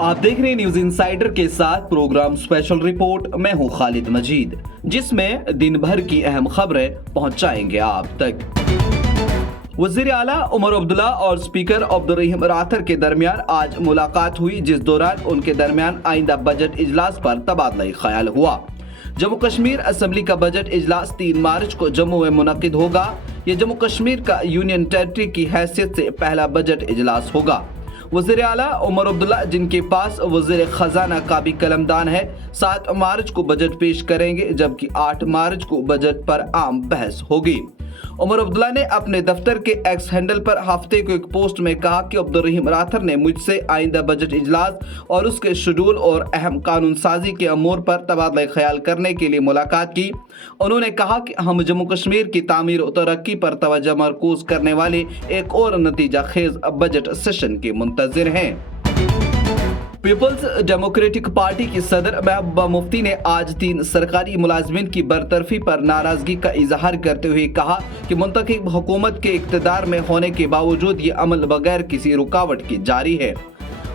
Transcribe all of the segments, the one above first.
आप देख रहे हैं न्यूज इंसाइडर के साथ प्रोग्राम स्पेशल रिपोर्ट। मैं हूं खालिद मजीद, जिसमें दिन भर की अहम खबरें पहुंचाएंगे आप तक। वजीर आला उमर अब्दुल्ला और स्पीकर अब्दुल रहीम राथर के दरमियान आज मुलाकात हुई, जिस दौरान उनके दरमियान आइंदा बजट इजलास पर तबादला ख्याल हुआ। जम्मू कश्मीर असेंबली का बजट इजलास 3 मार्च को जम्मू में मुनक्किद होगा। ये जम्मू कश्मीर का यूनियन टेरिटरी की हैसियत से पहला बजट इजलास होगा। वज़ीर आला उमर अब्दुल्ला, जिनके पास वज़ीर खजाना का भी कलमदान है, 7 मार्च को बजट पेश करेंगे, जबकि 8 मार्च को बजट पर आम बहस होगी। उमर अब्दुल्ला ने अपने दफ्तर के एक्स हैंडल पर हफ्ते को एक पोस्ट में कहा कि अब्दुल रहीम राथर ने मुझसे आइंदा बजट इजलास और उसके शेड्यूल और अहम कानून साजी के अमूर पर तबादला ख्याल करने के लिए मुलाकात की। उन्होंने कहा कि हम जम्मू कश्मीर की तामीर और तरक्की पर तवज्जो मरकूज करने वाले एक और नतीजा खेज बजट सेशन के मुंतजिर हैं। पीपल्स डेमोक्रेटिक पार्टी की सदर महबूबा मुफ्ती ने आज 3 सरकारी मुलाजमीन की बरतरफी पर नाराजगी का इजहार करते हुए कहा कि मुंतखब हुकूमत के इक़्तिदार में होने के बावजूद ये अमल बगैर किसी रुकावट के जारी है।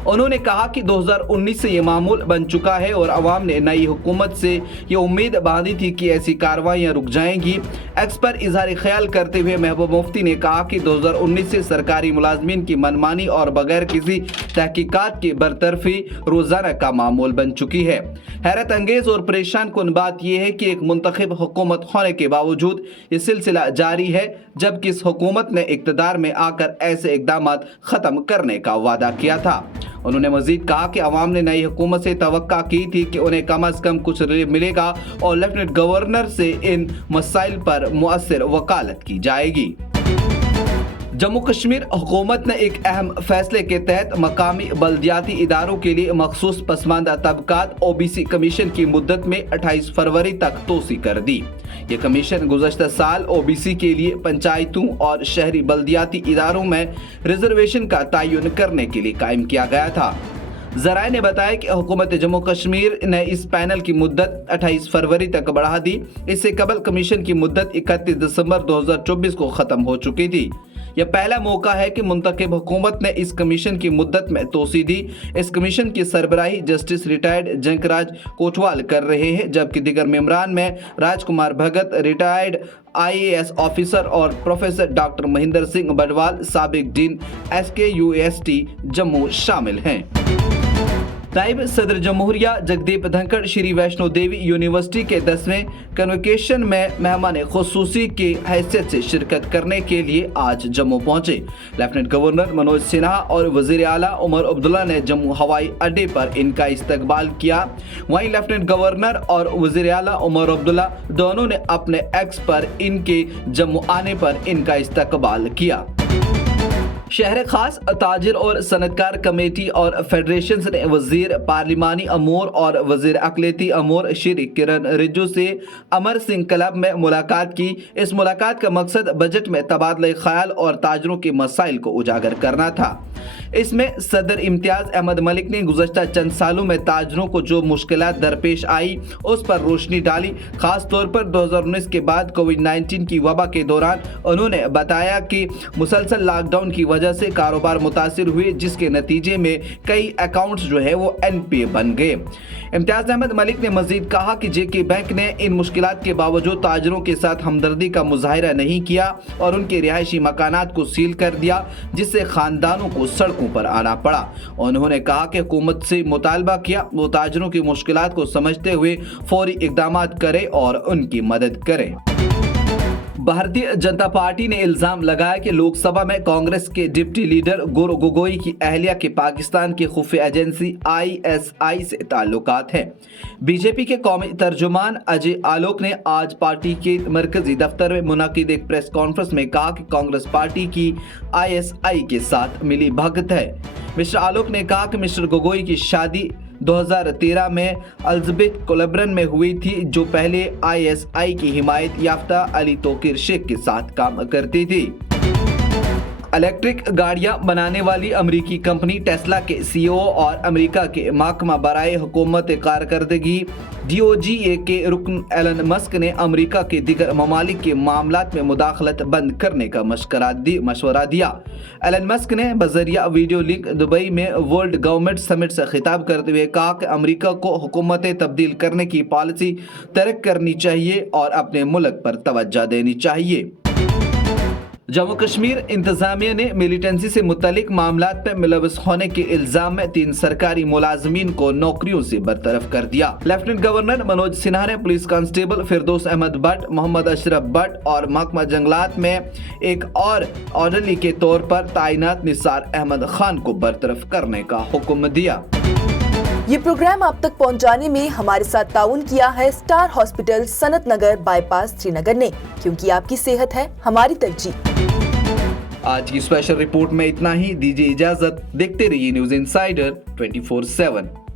उन्होंने कहा कि 2019 से ये मामूल बन चुका है और अवाम ने नई हुकूमत से ये उम्मीद बांधी थी कि ऐसी कार्रवाइयाँ रुक जाएंगी। एक्स पर इजहार ख्याल करते हुए महबूब मुफ्ती ने कहा कि 2019 से सरकारी मुलाजमीन की मनमानी और बगैर किसी तहकीकात की बरतरफी रोजाना का मामूल बन चुकी है। हैरत अंगेज और परेशान कुन बात यह है कि एक मुंतखब हुकूमत होने के बावजूद ये सिलसिला जारी है, जबकि इस हुकूमत ने इक़्तिदार में आकर ऐसे इक़दाम ख़त्म करने का वादा किया था। उन्होंने मजीद कहा कि अवाम ने नई हुकूमत से तवक्का की थी कि उन्हें कम अज़ कम कुछ रिलीफ मिलेगा और लेफ्टिनेंट गवर्नर से इन मसाइल पर मुअस्सिर वकालत की जाएगी। जम्मू कश्मीर हुकूमत ने एक अहम फैसले के तहत मकामी बल्दियाती इदारों के लिए मखसूस पसमानदा तबकात OBC कमीशन की मुद्दत में 28 फरवरी तक तोसी कर दी। ये कमीशन गुज़श्ता साल OBC के लिए पंचायतों और शहरी बल्दियाती इदारों में रिजर्वेशन का तयन करने के लिए कायम किया गया था। ज़राए ने बताया कि हुकूमत जम्मू कश्मीर ने इस पैनल की मुद्दत 28 फरवरी तक बढ़ा दी। इससे कबल कमीशन की मुद्दत 31 दिसंबर 2024 को ख़त्म हो चुकी थी। यह पहला मौका है कि मुंतखब हुकूमत ने इस कमीशन की मुद्दत में तोसी दी। इस कमीशन की सरबराही जस्टिस रिटायर्ड जंकराज कोटवाल कर रहे हैं, जबकि दीगर मेंबरान में राजकुमार भगत, रिटायर्ड IAS ऑफिसर, और प्रोफेसर डॉक्टर महेंद्र सिंह बडवाल, साबिक डीन SKUST जम्मू शामिल हैं। नायब सदर जमहूरिया जगदीप धनखड़ श्री वैष्णो देवी यूनिवर्सिटी के 10वें कन्वोकेशन में मेहमान खुसूसी की हैसियत से शिरकत करने के लिए आज जम्मू पहुंचे। लेफ्टिनेंट गवर्नर मनोज सिन्हा और वजीर आला उमर अब्दुल्ला ने जम्मू हवाई अड्डे पर इनका इस्तकबाल किया। वहीं लेफ्टिनेंट गवर्नर और वजीर आला उमर अब्दुल्ला दोनों ने अपने एक्स पर इनके जम्मू आने पर इनका इस्तकबाल किया। शहर खास ताजिर और सनतकार कमेटी और फेडरेशन ने वजीर पार्लिमानी अमूर और वजीर अकलियती अमूर श्री किरण रिज्जू से अमर सिंह क्लब में मुलाकात की। इस मुलाकात का मकसद बजट में तबादला ख्याल और ताजरों के मसाइल को उजागर करना था। इसमें सदर इम्तियाज अहमद मलिक ने गुज़श्ता चंद सालों में ताजरों को जो मुश्किलात दरपेश आई उस पर रोशनी डाली। खास तौर पर 2019 के बाद कोविड-19 की वबा के दौरान उन्होंने बताया कि मुसलसल लॉकडाउन की वजह से कारोबार मुतासिर हुए, जिसके नतीजे में कई अकाउंट्स जो है वो NPA बन गए। इम्तियाज अहमद मलिक ने मजीद कहा कि JK बैंक ने इन मुश्किलात के बावजूद ताजरों के साथ हमदर्दी का मुजाहिरा नहीं किया और उनके रिहायशी मकानात को सील कर दिया, जिससे खानदानों को सड़कों पर आना पड़ा। उन्होंने कहा कि हुकूमत से मुतालबा किया वो ताजरों की मुश्किलात को समझते हुए फौरी इकदाम करे और उनकी मदद करे। भारतीय जनता पार्टी ने इल्जाम लगाया कि लोकसभा में कांग्रेस के डिप्टी लीडर गौरव गोगोई की अहलिया के पाकिस्तान की खुफिया एजेंसी ISI से ताल्लुकात हैं। बीजेपी के कौमी तर्जुमान अजय आलोक ने आज पार्टी के मरकजी दफ्तर में मुनाकिद एक प्रेस कॉन्फ्रेंस में कहा कि कांग्रेस पार्टी की ISI के साथ मिली भगत है। मिस्टर आलोक ने कहा कि मिस्टर गोगोई की शादी 2013 में अल्जबेथ कोलब्रन में हुई थी, जो पहले ISI की हिमायत याफ्ता अली तोकीर शेख के साथ काम करती थी। इलेक्ट्रिक गाड़ियां बनाने वाली अमरीकी कंपनी टेस्ला के सीईओ और अमेरिका के महकमा बराए हुकूमत कारकर्दगी DOGA के रुकन एलन मस्क ने अमेरिका के दीगर ममालिक के मामलात में मुदाखलत बंद करने का मशवरा दिया। एलन मस्क ने बजरिया वीडियो लिंक दुबई में वर्ल्ड गवर्नमेंट समिट से खिताब करते हुए कहा कि अमेरिका को हुकूमतें तब्दील करने की पॉलिसी तर्क करनी चाहिए और अपने मुल्क पर तवज्जो देनी चाहिए। जम्मू कश्मीर इंतजामिया ने मिलिटेंसी से मुतल्लिक मामलात में मुलविस होने के इल्जाम में 3 सरकारी मुलाजमीन को नौकरियों से बरतरफ कर दिया। लेफ्टिनेंट गवर्नर मनोज सिन्हा ने पुलिस कांस्टेबल फिरदौस अहमद भट्ट, मोहम्मद अशरफ भट्ट और महकमा जंगलात में एक और ऑर्डरली के तौर पर तैनात निसार अहमद खान को बरतरफ करने का हुक्म दिया। ये प्रोग्राम आप तक पहुंचाने में हमारे साथ ताउन किया है स्टार हॉस्पिटल सनत नगर बाईपास श्रीनगर ने, क्योंकि आपकी सेहत है हमारी तरजीह। आज की स्पेशल रिपोर्ट में इतना ही। दीजिए इजाजत। देखते रहिए न्यूज़ इनसाइडर 24/7।